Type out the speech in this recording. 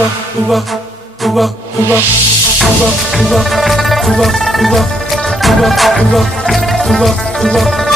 우와 우와 우와 우와 우와 우와 우와 우와 우와